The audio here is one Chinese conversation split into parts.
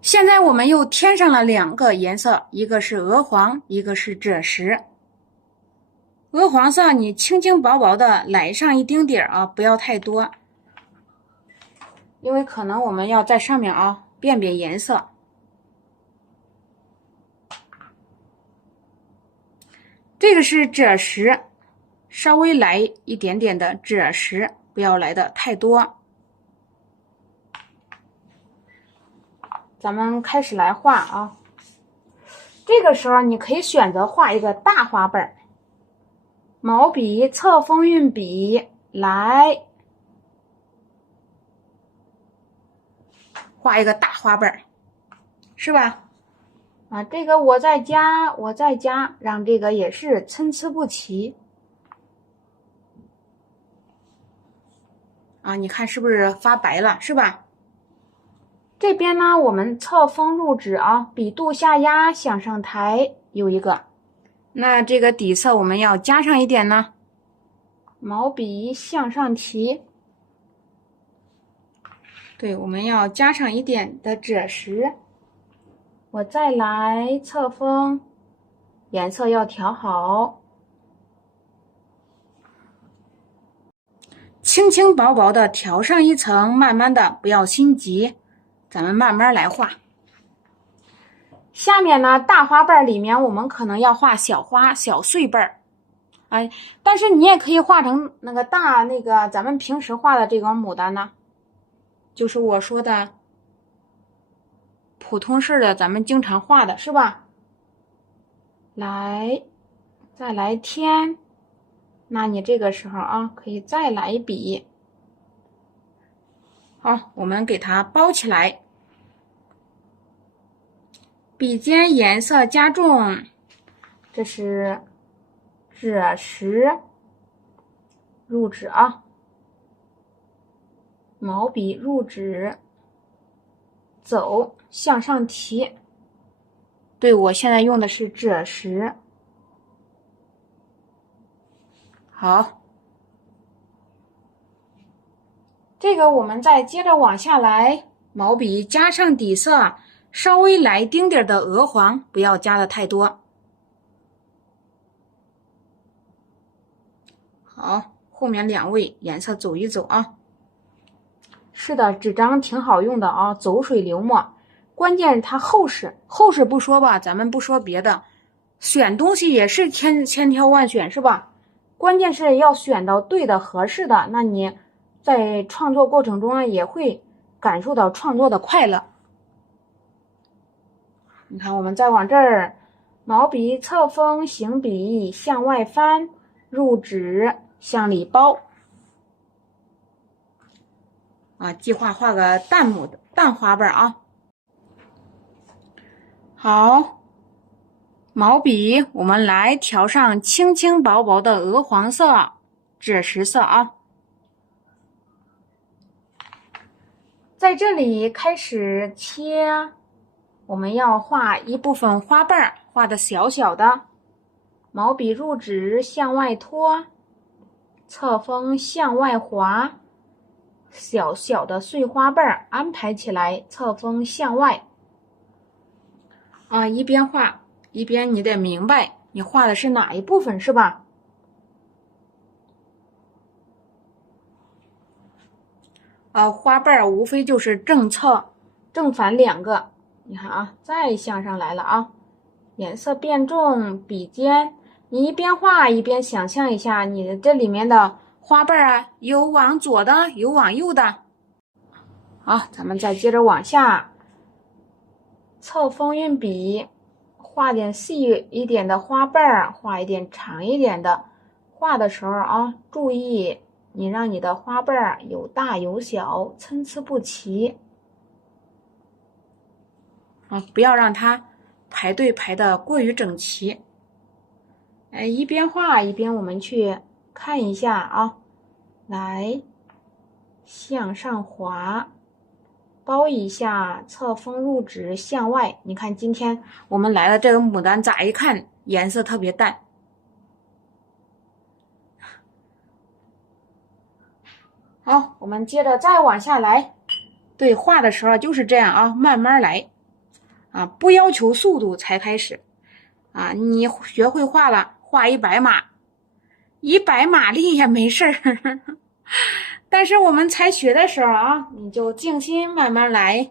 现在我们又添上了2个颜色，一个是鹅黄，一个是赭石。鹅黄色你轻轻薄薄的来上一丁点啊，不要太多，因为可能我们要在上面啊变颜色。这个是赭石，稍微来一点点的赭石，不要来的太多。咱们开始来画啊。这个时候你可以选择画一个大花瓣，毛笔、侧锋运笔来画一个大花瓣，是吧？啊，这个我在加，让这个也是参差不齐。啊，你看是不是发白了，是吧？这边呢，我们侧锋入指啊，笔肚下压，向上抬，有一个。那这个底色我们要加上一点呢，毛笔向上提。对，我们要加上一点的赭石。我再来侧锋，颜色要调好，轻轻薄薄的调上一层，慢慢的，不要心急，咱们慢慢来画。下面呢，大花瓣里面我们可能要画小花、小碎瓣儿，哎，但是你也可以画成那个大咱们平时画的这种牡丹呢，就是我说的普通式的，咱们经常画的是吧？来，再来添，那你这个时候啊，可以再来一笔。好，我们给它包起来。笔尖颜色加重，这是赭石入指啊，毛笔入指，走向上提。对，我现在用的是赭石。好，这个我们再接着往下来，毛笔加上底色，稍微来丁点的鹅黄，不要加的太多。好，后面2位颜色走一走啊。是的，纸张挺好用的啊，走水流墨。关键是它厚实，厚实不说吧，咱们不说别的，选东西也是千挑万选，是吧？关键是要选到对的、合适的，那你在创作过程中呢，也会感受到创作的快乐。你看，我们再往这儿，毛笔侧锋行笔向外翻，入指向里包。啊，计划画个淡花瓣啊。好，毛笔我们来调上轻轻薄薄的鹅黄色、赭石色啊。在这里开始切，我们要画一部分花瓣，画的小小的，毛笔入指向外拖，侧锋向外滑，小小的碎花瓣安排起来，侧锋向外。啊，一边画一边你得明白你画的是哪一部分，是吧？花瓣无非就是正侧、正反2个。你看啊，再向上来了啊，颜色变重，笔尖你一边画一边想象一下，你这里面的花瓣啊，有往左的，有往右的。好，咱们再接着往下，侧锋运笔，画点细一点的花瓣，画一点长一点的。画的时候啊，注意你让你的花瓣有大有小，参差不齐。啊，不要让它排队排的过于整齐。一边画一边我们去看一下啊，来向上滑，包一下，侧锋入指向外。你看今天我们来的这个牡丹，咋一看颜色特别淡。好，我们接着再往下来。对，画的时候就是这样啊，慢慢来。啊，不要求速度才开始啊。你学会画了，画100码，100马力也没事儿。但是我们才学的时候啊，你就静心慢慢来。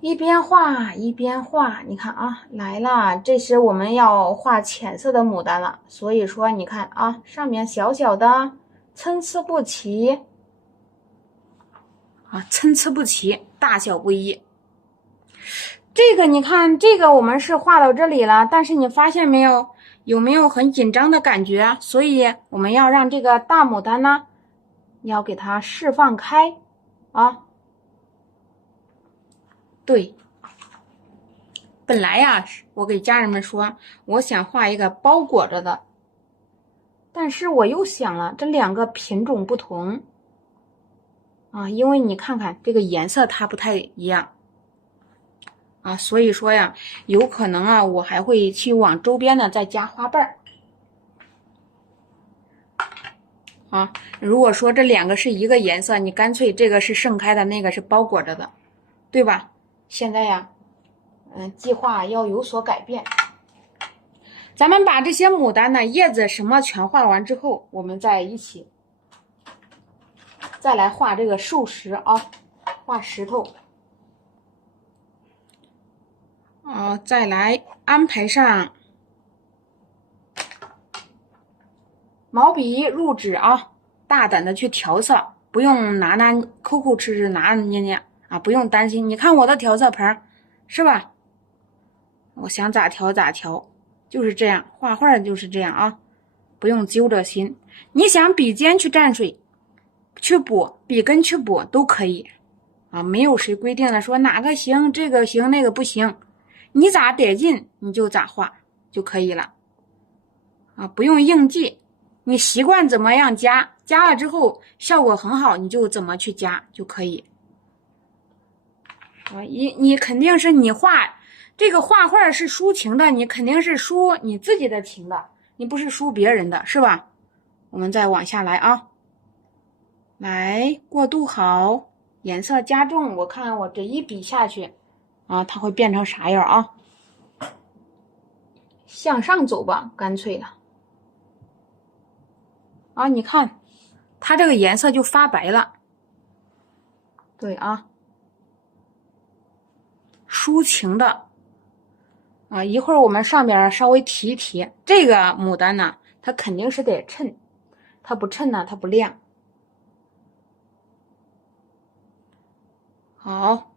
一边画一边画，你看啊，来了，这是我们要画浅色的牡丹了。所以说，你看啊，上面小小的，参差不齐，啊，参差不齐，大小不一。这个你看，这个我们是画到这里了，但是你发现没有，有没有很紧张的感觉？所以我们要让这个大牡丹呢，要给它释放开啊。对，本来呀，我给家人们说，我想画一个包裹着的，但是我又想了，这两个品种不同啊，因为你看看这个颜色它不太一样啊，所以说呀，有可能啊，我还会去往周边呢再加花瓣儿啊。如果说这两个是一个颜色，你干脆这个是盛开的，那个是包裹着的，对吧？现在呀，计划要有所改变。咱们把这些牡丹呢、叶子什么全画完之后，我们再一起再来画这个寿石啊，画石头。再来安排上毛笔、入纸啊，大胆的去调色，不用拿抠抠哧哧，拿捏捏啊，不用担心。你看我的调色盆是吧？我想咋调咋调，就是这样，画画就是这样啊，不用揪着心。你想笔尖去蘸水，去补，笔根去补都可以啊，没有谁规定了说哪个行，这个行，那个不行，你咋得劲你就咋画就可以了啊，不用硬记。你习惯怎么样加了之后效果很好，你就怎么去加就可以啊。你肯定是你画这个画画是抒情的，你肯定是抒你自己的情的，你不是抒别人的，是吧？我们再往下来啊，来过渡好，颜色加重，我看我这一笔下去啊，它会变成啥样啊？向上走吧，干脆了啊！你看，它这个颜色就发白了。对啊，抒情的啊，一会儿我们上边稍微提一提，这个牡丹呢，它肯定是得衬，它不衬呢，它不亮。好，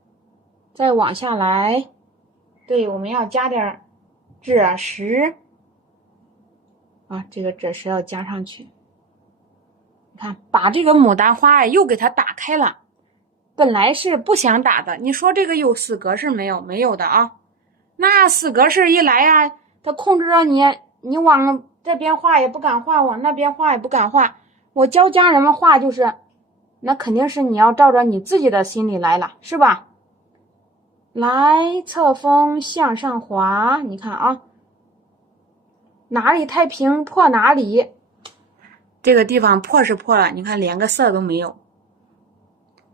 再往下来，对，我们要加点赭石啊，这个赭石要加上去。你看，把这个牡丹花又给它打开了，本来是不想打的，你说这个有死格式没有？没有的啊。那死格式一来啊，它控制着你，你往这边画也不敢画，往那边画也不敢画。我教家人们画就是，那肯定是你要照着你自己的心里来了，是吧？来，侧锋向上滑，你看啊，哪里太平破哪里。这个地方破是破了，你看连个色都没有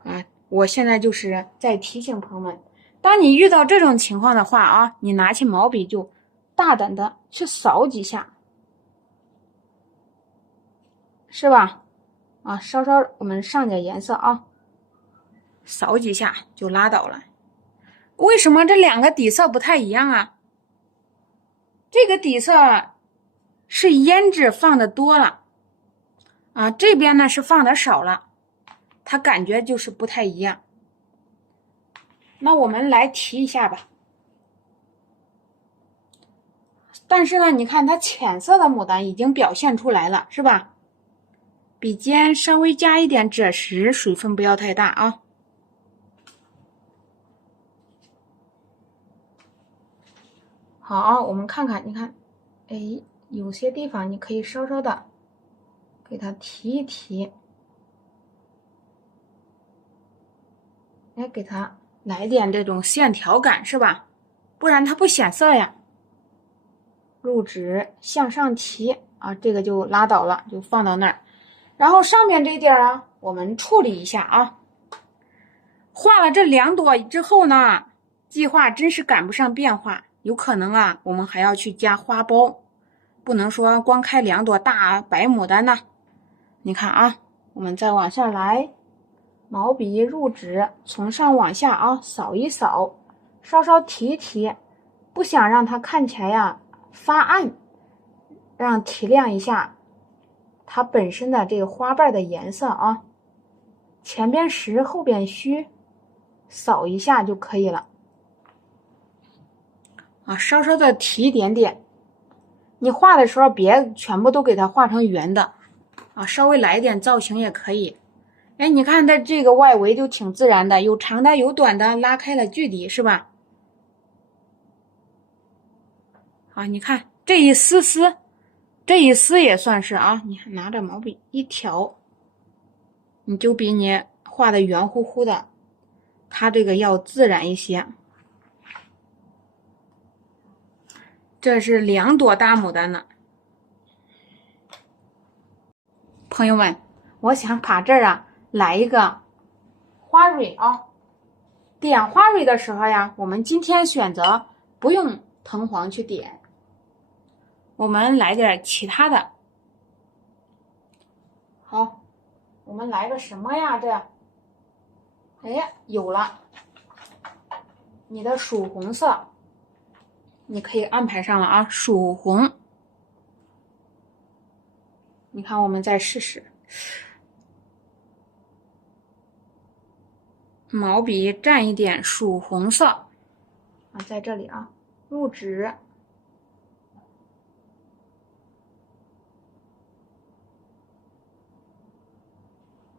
啊！我现在就是在提醒朋友们，当你遇到这种情况的话啊，你拿起毛笔就大胆的去扫几下，是吧？啊，稍稍我们上点颜色啊，扫几下就拉倒了。为什么这两个底色不太一样啊？这个底色是胭脂放的多了。啊，这边呢是放的少了，它感觉就是不太一样。那我们来提一下吧。但是呢，你看它浅色的牡丹已经表现出来了，是吧？笔尖稍微加一点赭石，水分不要太大啊。好，我们看看，你看，哎，有些地方你可以稍稍的给它提一提，哎，给它来点这种线条感，是吧？不然它不显色呀。入纸向上提啊，这个就拉倒了，就放到那儿。然后上面这点啊，我们处理一下啊。画了这2朵之后呢，计划真是赶不上变化，有可能啊，我们还要去加花苞，不能说光开2朵大白牡丹呢。你看啊，我们再往下来，毛笔入纸，从上往下啊扫一扫，稍稍提一提，不想让它看起来呀发暗，让提亮一下它本身的这个花瓣的颜色啊，前边实后边虚，扫一下就可以了啊，稍稍的提一点点。你画的时候别全部都给它画成圆的啊，稍微来一点造型也可以。哎，你看它这个外围就挺自然的，有长的有短的，拉开了距离是吧？好，你看这一丝丝，这一丝也算是啊，你拿着毛笔一挑，你就比你画的圆乎乎的，它这个要自然一些。这是2朵大牡丹呢。朋友们，我想把这儿啊来一个花蕊啊。点花蕊的时候呀，我们今天选择不用藤黄去点，我们来点其他的。好，我们来个什么呀？这，哎，有了，你的曙红色，你可以安排上了啊，曙红。你看，我们再试试，毛笔蘸一点曙红色啊，在这里啊，入纸。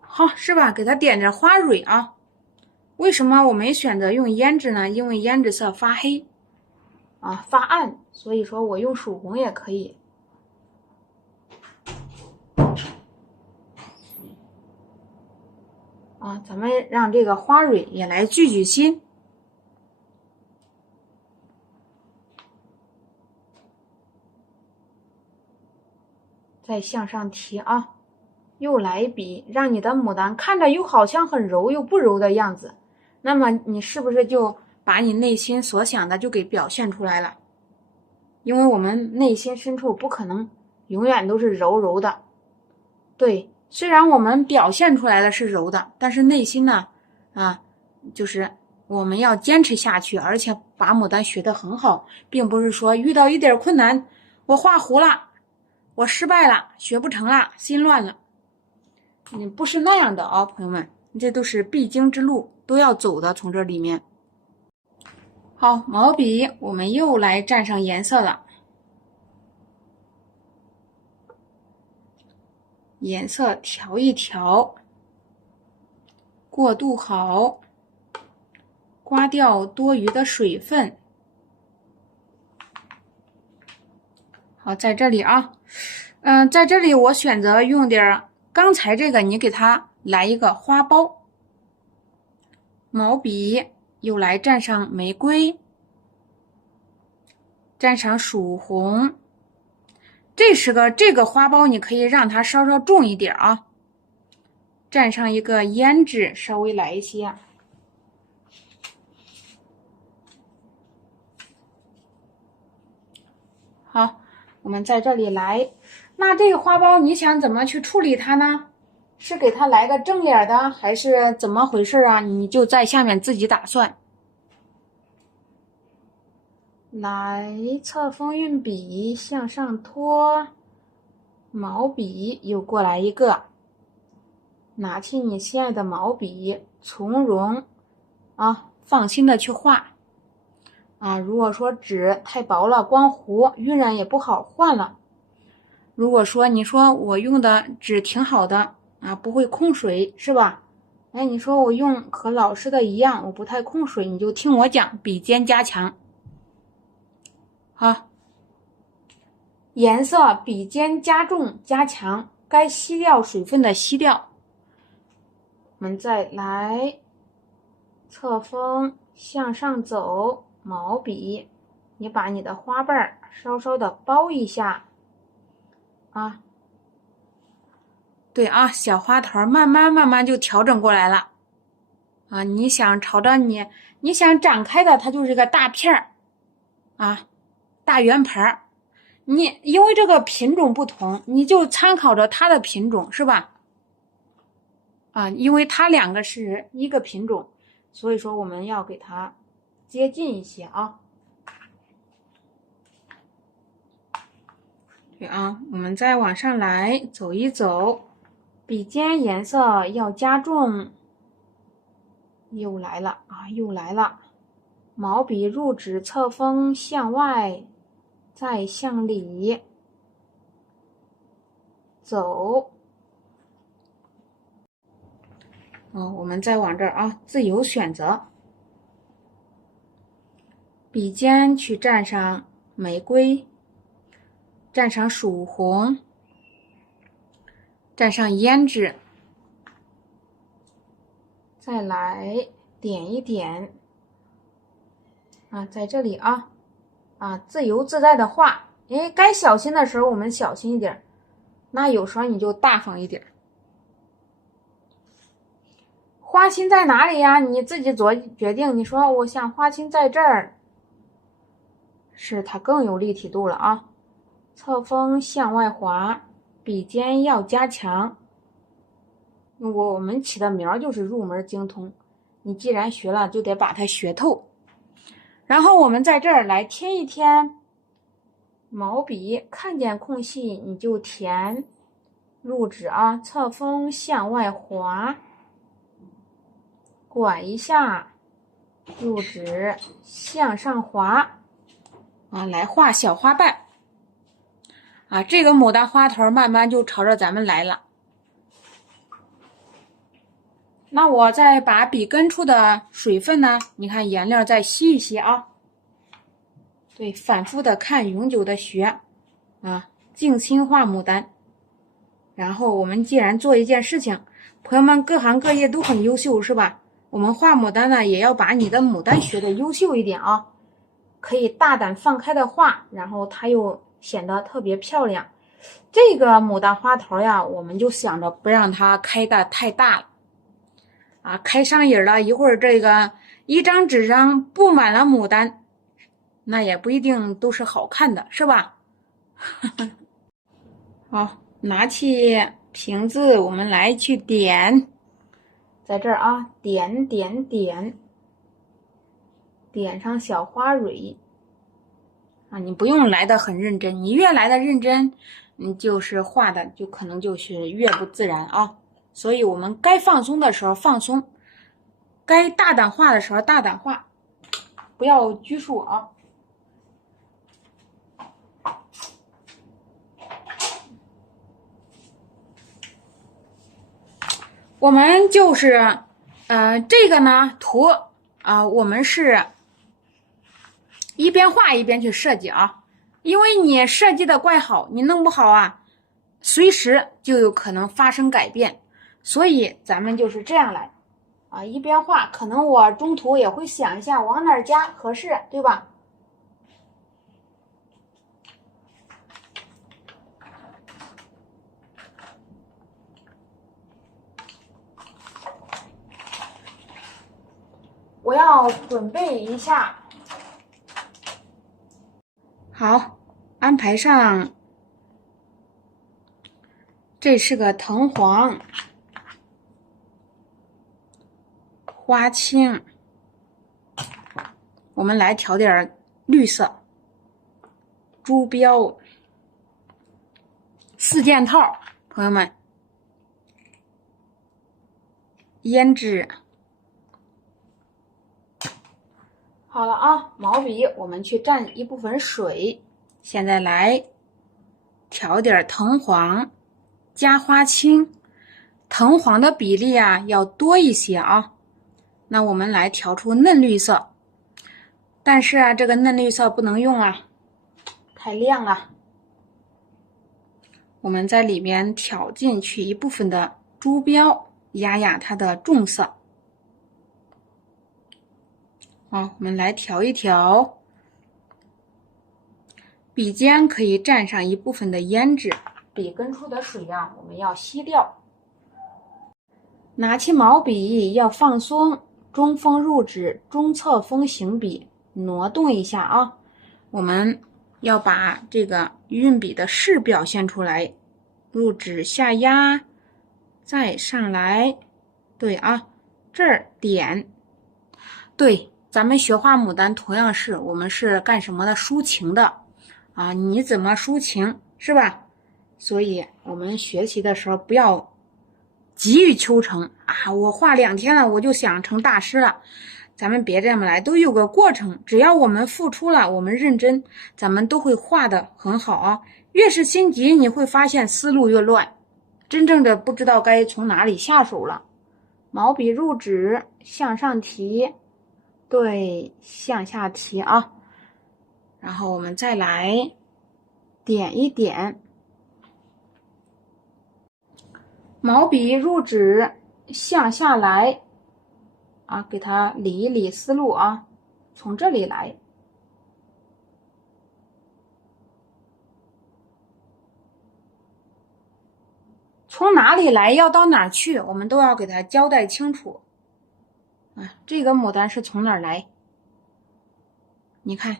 好，是吧？给它点点花蕊啊。为什么我没选择用胭脂呢？因为胭脂色发黑啊，发暗，所以说我用曙红也可以。啊，咱们让这个花蕊也来聚聚心。再向上提啊，又来一笔，让你的牡丹看着又好像很柔又不柔的样子。那么你是不是就把你内心所想的就给表现出来了？因为我们内心深处不可能永远都是柔柔的。对，虽然我们表现出来的是柔的，但是内心呢，就是我们要坚持下去，而且把牡丹学得很好，并不是说遇到一点困难，我画糊了，我失败了，学不成了，心乱了。不是那样的啊，朋友们，这都是必经之路，都要走的，从这里面。好，毛笔我们又来蘸上颜色了，颜色调一调，过渡好，刮掉多余的水分。好，在这里啊，在这里我选择用点刚才这个，你给它来一个花苞。毛笔又来蘸上玫瑰，蘸上曙红。这个花苞，你可以让它稍稍重一点啊。蘸上一个胭脂，稍微来一些。好，我们在这里来。那这个花苞你想怎么去处理它呢？是给它来个正脸的，还是怎么回事啊？你就在下面自己打算。来，侧锋运笔向上拖，毛笔又过来一个，拿起你心爱的毛笔，从容啊，放心的去画啊。如果说纸太薄了，光糊晕染也不好，换了。如果说你说我用的纸挺好的啊，不会控水是吧？哎，你说我用和老师的一样，我不太控水，你就听我讲，笔尖加强。好，颜色笔尖加重加强，该吸掉水分的吸掉。我们再来，侧锋向上走，毛笔，你把你的花瓣稍稍的包一下啊。对啊，小花头慢慢就调整过来了啊，你想朝着你想展开的，它就是个大片儿啊，大圆盘儿。你因为这个品种不同，你就参考着它的品种，是吧？啊，因为它两个是一个品种，所以说我们要给它接近一些啊。对啊，我们再往上来走一走，笔尖颜色要加重。又来了啊，又来了。毛笔入指侧锋向外，再向里走。我们再往这儿啊，自由选择。笔尖去蘸上玫瑰，蘸上曙红，蘸上胭脂，再来点一点啊，在这里啊，自由自在的画。该小心的时候我们小心一点，那有时候你就大方一点。花心在哪里呀？你自己做决定。你说我想花心在这儿，是它更有立体度了啊。侧锋向外滑，笔尖要加强。我们起的名就是入门精通，你既然学了，就得把它学透。然后我们在这儿来添一添毛笔，看见空隙你就填入指啊，侧锋向外滑，拐一下，入指向上滑啊，来画小花瓣啊。这个牡丹花头慢慢就朝着咱们来了。那我再把笔根处的水分呢，你看颜料再吸一吸啊。对，反复的看，永久的学啊，静心画牡丹。然后我们既然做一件事情，朋友们各行各业都很优秀，是吧？我们画牡丹呢，也要把你的牡丹学的优秀一点啊，可以大胆放开的画，然后它又显得特别漂亮。这个牡丹花头呀，我们就想着不让它开的太大了啊，开上瘾了，一会儿这个一张纸上布满了牡丹，那也不一定都是好看的，是吧？好，拿起瓶子，我们来去点，在这儿啊，点点点，点上小花蕊啊，你不用来的很认真，你越来的认真，就是画的就可能就是越不自然啊。所以我们该放松的时候放松，该大胆画的时候大胆画，不要拘束啊。我们就是这个呢图我们是一边画一边去设计啊，因为你设计的怪好，你弄不好啊，随时就有可能发生改变，所以咱们就是这样来啊，一边画，可能我中途也会想一下往哪儿加合适，对吧？我要准备一下，好，安排上，这是个藤黄、花青，我们来调点绿色，珠标4件套，朋友们，胭脂。好了啊，毛笔我们去蘸一部分水，现在来调点藤黄，加花青，藤黄的比例啊要多一些啊。那我们来调出嫩绿色，但是啊，这个嫩绿色不能用啊，太亮了。我们在里面调进去一部分的珠标，压压它的重色。好，我们来调一调，笔尖可以蘸上一部分的胭脂，笔根处的水我们要吸掉。拿起毛笔要放松，中锋入纸，中侧锋行笔，挪动一下啊。我们要把这个运笔的势表现出来，入纸下压，再上来，对啊，这儿点，对，咱们学画牡丹同样是，我们是干什么的？抒情的啊，你怎么抒情是吧？所以我们学习的时候不要急于求成啊！我画2天了，我就想成大师了。咱们别这么来，都有个过程。只要我们付出了，我们认真，咱们都会画得很好啊。越是心急，你会发现思路越乱，真正的不知道该从哪里下手了。毛笔入纸，向上提，对，向下提啊。然后我们再来点一点。毛笔入纸，向下来啊，给它理一理思路啊，从这里来。从哪里来要到哪儿去，我们都要给它交代清楚啊。这个牡丹是从哪儿来？你看，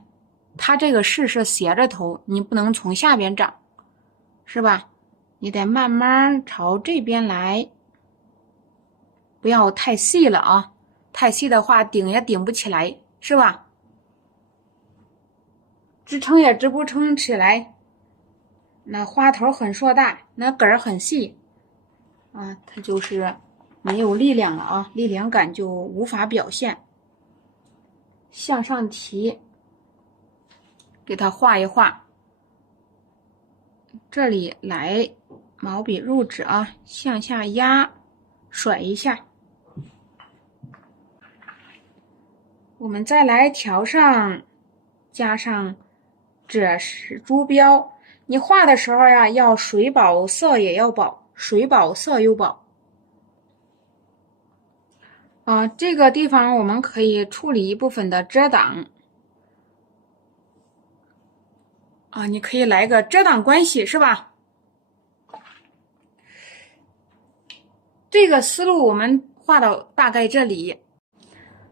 它这个势是斜着头，你不能从下边长，是吧？你得慢慢朝这边来，不要太细了啊，太细的话顶也顶不起来，是吧？支撑也支不撑起来，那花头很硕大，那根儿很细啊，它就是没有力量了啊，力量感就无法表现。向上提，给它画一画，这里来毛笔入纸啊，向下压，甩一下。我们再来条上加上这是珠标，你画的时候呀，要水饱色也要饱，水饱色又饱啊。这个地方我们可以处理一部分的遮挡啊，你可以来个遮挡关系，是吧？这个思路我们画到大概这里。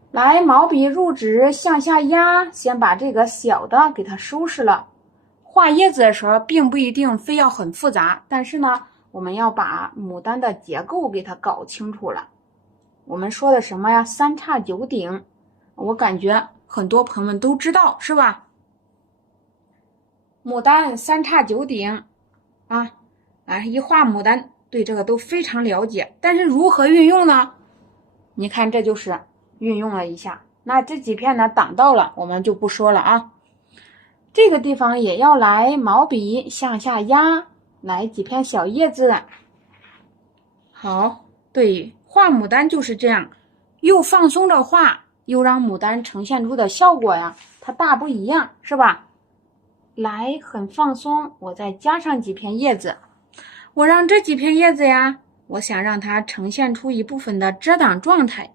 来，毛笔入纸，向下压，先把这个小的给它收拾了。画叶子的时候，并不一定非要很复杂，但是呢，我们要把牡丹的结构给它搞清楚了。我们说的什么呀？3叉9顶，我感觉很多朋友们都知道，是吧？牡丹3叉9顶啊，一画牡丹，对这个都非常了解。但是如何运用呢？你看，这就是运用了一下，那这几片呢挡到了，我们就不说了啊。这个地方也要来毛笔向下压，来几片小叶子。好，对，画牡丹就是这样，又放松着画，又让牡丹呈现出的效果呀，它大不一样，是吧？来，很放松，我再加上几片叶子，我让这几片叶子呀，我想让它呈现出一部分的遮挡状态。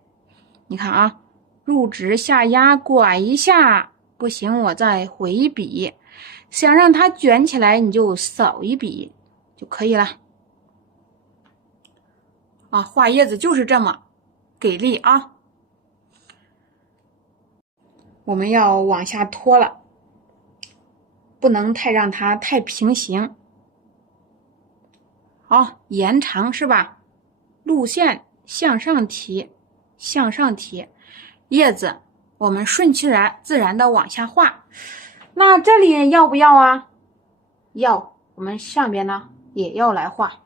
你看啊，入纸下压，拐一下，不行，我再回一笔，想让它卷起来，你就扫一笔就可以了。啊，画叶子就是这么给力啊！我们要往下拖了，不能太让它太平行。好，延长是吧？路线向上提，向上提，叶子我们顺其自然的往下画。那这里要不要啊？要，我们上边呢也要来画。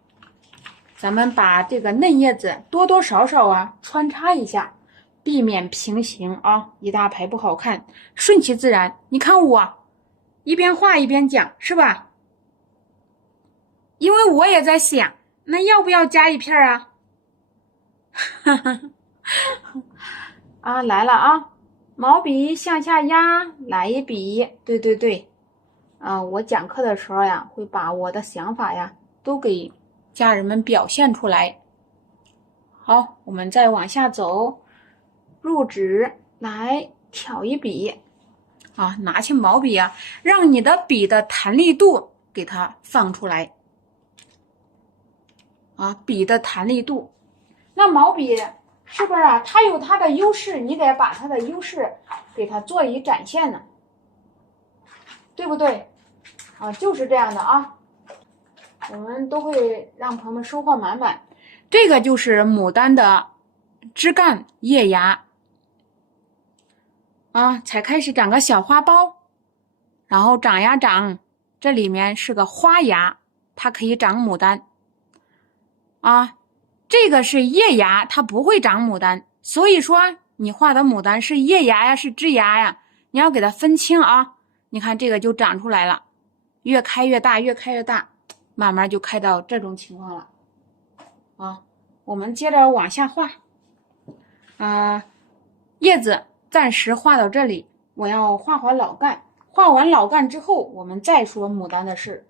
咱们把这个嫩叶子多多少少啊穿插一下，避免平行啊，一大排不好看，顺其自然。你看我一边画一边讲，是吧？因为我也在想，那要不要加一片啊？啊，来了啊！毛笔向下压，来一笔。对对对，我讲课的时候呀，会把我的想法呀都给家人们表现出来。好，我们再往下走，入纸来挑一笔啊，拿起毛笔啊，让你的笔的弹力度给它放出来啊，笔的弹力度。那毛笔是不是啊？它有它的优势，你得把它的优势给它做一展现呢，对不对？啊，就是这样的啊。我们都会让朋友们收获满满。这个就是牡丹的枝干叶芽啊，才开始长个小花苞，然后长呀长，这里面是个花芽，它可以长牡丹啊。这个是叶芽，它不会长牡丹，所以说你画的牡丹是叶芽呀，是枝芽呀，你要给它分清啊。你看这个就长出来了，越开越大，越开越大，慢慢就开到这种情况了啊。我们接着往下画叶子暂时画到这里，我要画好老干。画完老干之后，我们再说牡丹的事。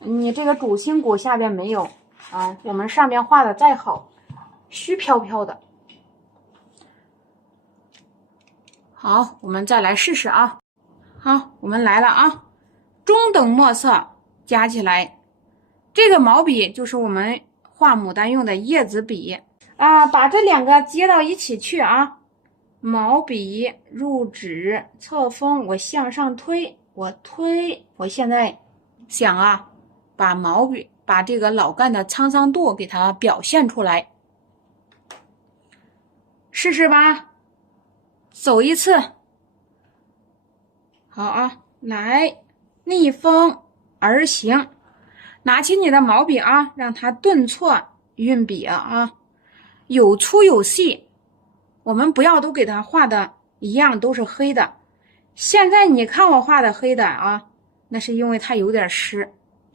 你这个主心骨下边没有啊，我们上面画的再好，虚飘飘的。好，我们再来试试啊。好，我们来了啊，中等墨色加起来。这个毛笔就是我们画牡丹用的叶子笔啊，把这两个接到一起去啊。毛笔入纸侧锋，我向上推，我推，我现在想啊，把毛笔把这个老干的沧桑度给它表现出来，试试吧，走一次。好啊，来，逆风而行，拿起你的毛笔啊，让它顿挫运笔啊，有粗有细，我们不要都给它画的一样都是黑的。现在你看我画的黑的啊，那是因为它有点湿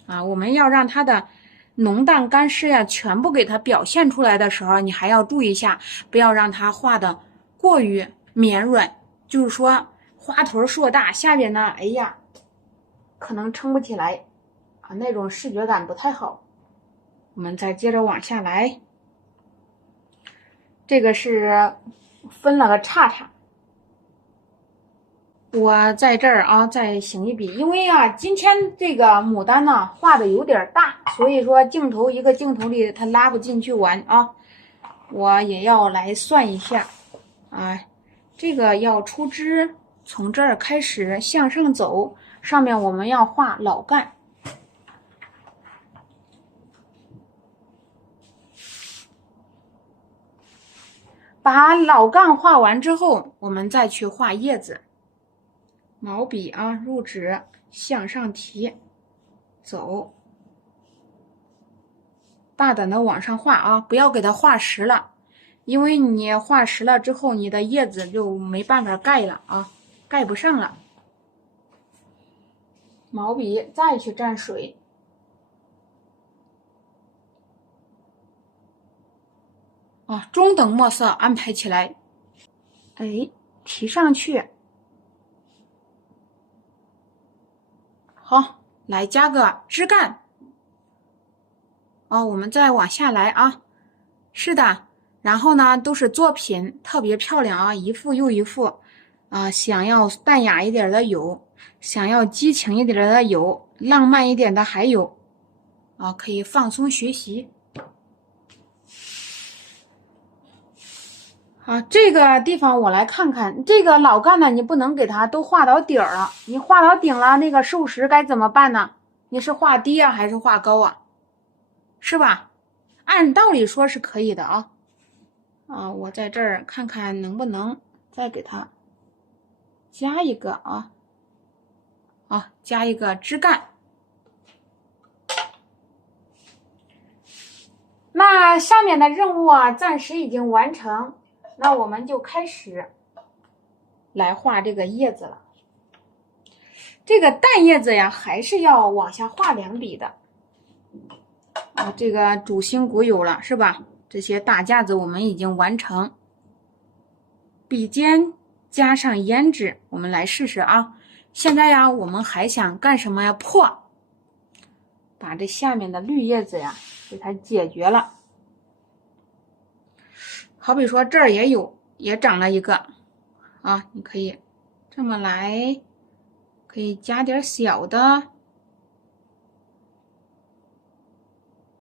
啊。我们要让它的浓淡干湿呀全部给它表现出来的时候，你还要注意一下，不要让它画的过于绵软，就是说花头硕大，下边呢，哎呀，可能撑不起来啊，那种视觉感不太好。我们再接着往下来，这个是分了个叉叉。我在这儿啊，再行一笔，因为啊，今天这个牡丹呢画的有点大，所以说镜头一个镜头里它拉不进去完啊。我也要来算一下啊，这个要出枝，从这儿开始向上走，上面我们要画老干。把老干画完之后，我们再去画叶子。毛笔啊，入纸向上提，走，大胆的往上画啊，不要给它画实了，因为你画实了之后，你的叶子就没办法盖了啊，盖不上了。毛笔再去蘸水，啊，中等墨色安排起来，哎，提上去。好，来加个枝干。我们再往下来啊。是的，然后呢，都是作品，特别漂亮啊，一幅又一幅啊。想要淡雅一点的有，想要激情一点的有，浪漫一点的还有啊，可以放松学习。好，这个地方我来看看，这个老干呢，你不能给它都画到底儿了，你画到顶了，那个授时该怎么办呢？你是画低啊，还是画高啊？是吧？按道理说是可以的啊。我在这儿看看能不能再给它加一个啊，加一个枝干。那上面的任务啊，暂时已经完成。那我们就开始来画这个叶子了。这个淡叶子呀，还是要往下画2笔的。这个主心骨有了是吧？这些大架子我们已经完成。笔尖加上胭脂，我们来试试啊。现在呀，我们还想干什么呀？破，把这下面的绿叶子呀给它解决了。好比说这儿也有，也长了一个啊，你可以这么来，可以加点小的，